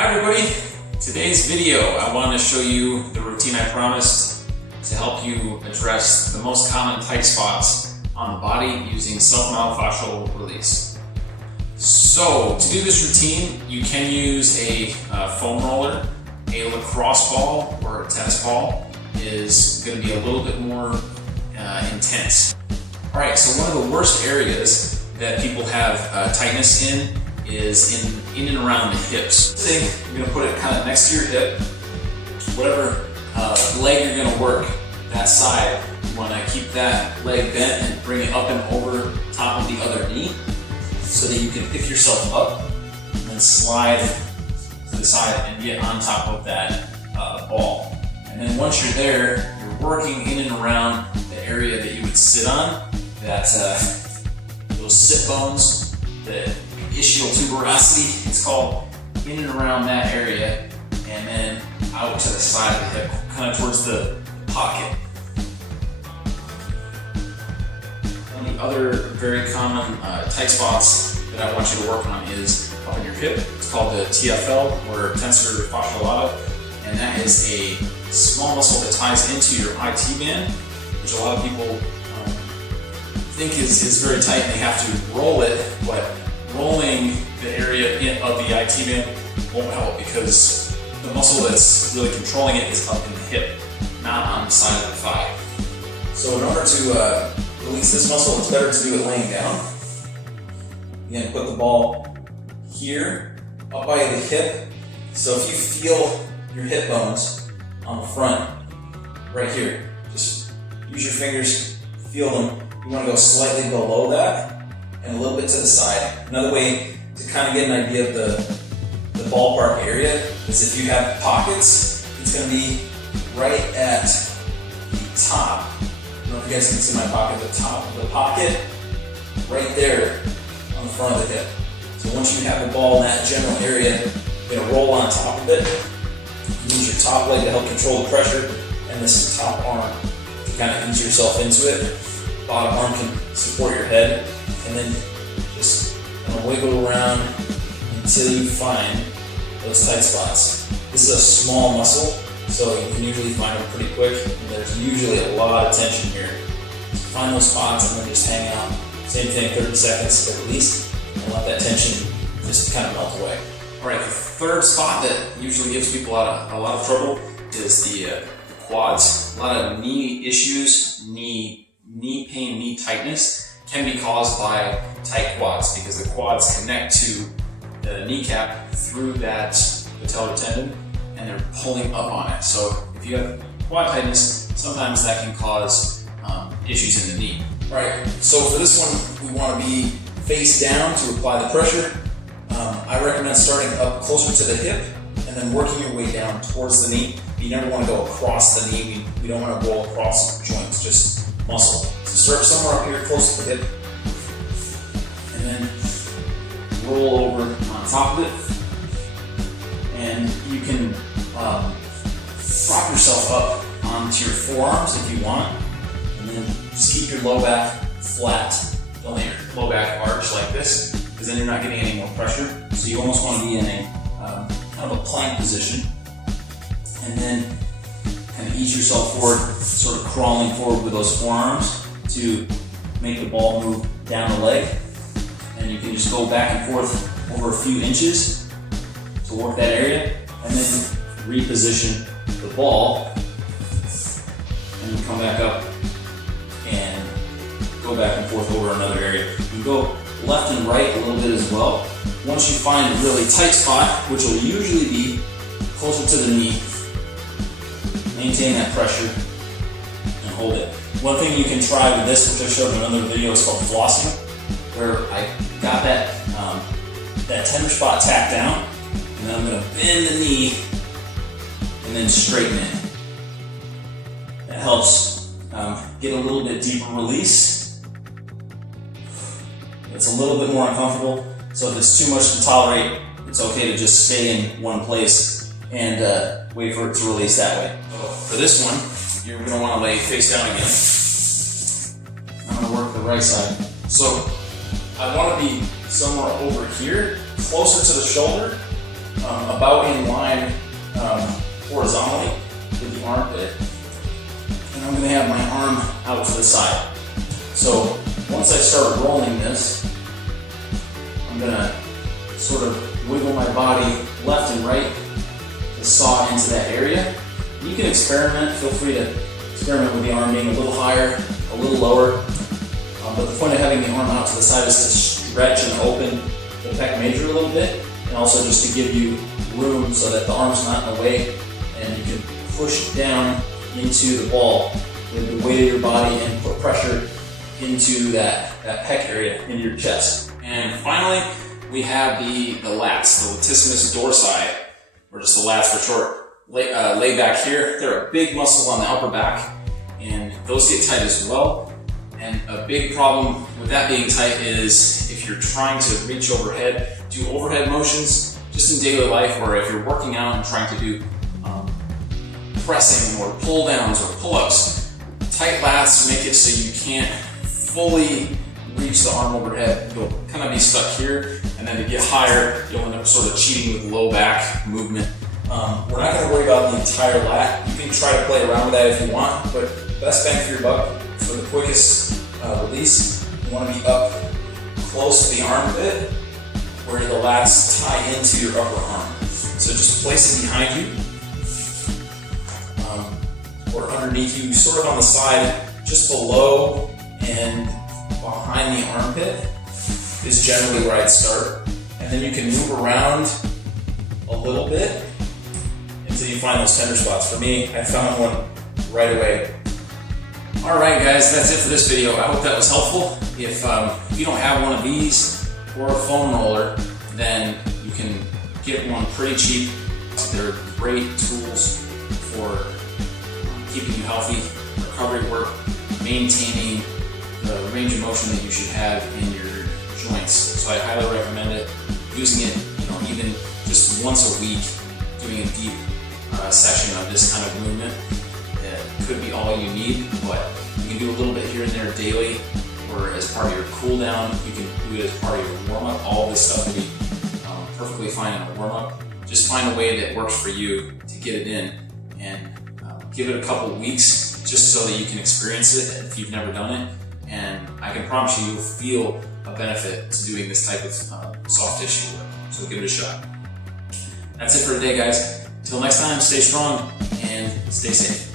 Hi everybody, today's video I wanted to show you the routine I promised to help you address the most common tight spots on the body using self-myofascial release. So to do this routine, you can use a foam roller. A lacrosse ball or a tennis ball is going to be a little bit more intense. Alright, so one of the worst areas that people have tightness in is in and around the hips. You're going to put it kind of next to your hip. Whatever leg you're going to work, that side, you want to keep that leg bent and bring it up and over top of the other knee so that you can pick yourself up and then slide to the side and get on top of that ball. And then once you're there, you're working in and around the area that you would sit on, that those sit bones, the ischial tuberosity, it's called, in and around that area, and then out to the side of the hip, kind of towards the pocket. One of the other very common tight spots that I want you to work on is up in your hip. It's called the TFL, or tensor fasciae lata, and that is a small muscle that ties into your IT band, which a lot of people think is very tight and they have to roll it, but rolling the area of the IT band won't help because the muscle that's really controlling it is up in the hip, not on the side of the thigh. So in order to release this muscle, it's better to do it laying down. Again, put the ball here, up by the hip. So if you feel your hip bones on the front, right here, just use your fingers, feel them. You want to go slightly below that and a little bit to the side. Another way to kind of get an idea of the ballpark area is if you have pockets, it's going to be right at the top. I don't know if you guys can see my pocket, the top of the pocket, right there on the front of the hip. So once you have the ball in that general area, you're going to roll on top of it. Use your top leg to help control the pressure, and this top arm to kind of ease yourself into it. Bottom arm can support your head, and then just kind of wiggle around until you find those tight spots. This is a small muscle, so you can usually find them pretty quick, and there's usually a lot of tension here. So find those spots and then just hang out. Same thing, 30 seconds at least, and let that tension just kind of melt away. Alright, the third spot that usually gives people a lot of trouble is the quads. A lot of knee issues, knee pain, knee tightness can be caused by tight quads because the quads connect to the kneecap through that patellar tendon and they're pulling up on it. So if you have quad tightness, sometimes that can cause issues in the knee. Alright, so for this one, we want to be face down to apply the pressure. I recommend starting up closer to the hip and then working your way down towards the knee. You never want to go across the knee. We don't want to roll across joints, just muscle. So start somewhere up here close to the hip and then roll over on top of it. And you can prop yourself up onto your forearms if you want, and then just keep your low back flat. Don't let your low back arch like this, because then you're not getting any more pressure. So you almost want to be in a kind of a plank position, and then kind of ease yourself forward, sort of crawling forward with those forearms to make the ball move down the leg. And you can just go back and forth over a few inches to work that area, and then reposition the ball, and then come back up and go back and forth over another area. You can go left and right a little bit as well. Once you find a really tight spot, which will usually be closer to the knee, maintain that pressure and hold it. One thing you can try with this, which I showed in another video, is called flossing, where I got that tender spot tacked down, and then I'm going to bend the knee and then straighten it. That helps get a little bit deeper release. It's a little bit more uncomfortable, so if it's too much to tolerate, it's okay to just stay in one place and wait for it to release that way. So for this one, you're going to want to lay face down again. I'm going to work the right side. So I want to be somewhere over here, closer to the shoulder, about in line horizontally with the armpit. And I'm going to have my arm out to the side. So once I start rolling this, I'm going to sort of wiggle my body left and right to saw into that area. You can experiment. Feel free to experiment with the arm being a little higher, a little lower. But the point of having the arm out to the side is to stretch and open the pec major a little bit, and also just to give you room so that the arm's not in the way, and you can push down into the ball with the weight of your body and put pressure into that pec area, into your chest. And finally, we have the lats, the latissimus dorsi, or just the lats for short. Lay back here. They're a big muscle on the upper back, and those get tight as well. And a big problem with that being tight is if you're trying to reach overhead, do overhead motions just in daily life, or if you're working out and trying to do pressing or pull downs or pull-ups. Tight lats make it so you can't fully reach the arm overhead. You'll kind of be stuck here, and then to get higher, you'll end up sort of cheating with low back movement. We're not going to worry about the entire lat. You can try to play around with that if you want, but best bang for your buck, for the quickest release, you want to be up close to the armpit where the lats tie into your upper arm. So just place it behind you or underneath you, sort of on the side, just below and behind the armpit is generally where I'd start. And then you can move around a little bit until you find those tender spots. For me, I found one right away. Alright guys, that's it for this video. I hope that was helpful. If you don't have one of these or a foam roller, then you can get one pretty cheap. They're great tools for keeping you healthy, recovery work, maintaining the range of motion that you should have in your joints. So I highly recommend it. Using it, even just once a week, doing a deep session of this kind of movement. It could be all you need, but you can do a little bit here and there daily, or as part of your cool down. You can do it as part of your warm up. All this stuff will be perfectly fine in a warm up. Just find a way that works for you to get it in, and give it a couple weeks just so that you can experience it if you've never done it. And I can promise you, you'll feel a benefit to doing this type of soft tissue work. So give it a shot. That's it for today, guys. Until next time, stay strong and stay safe.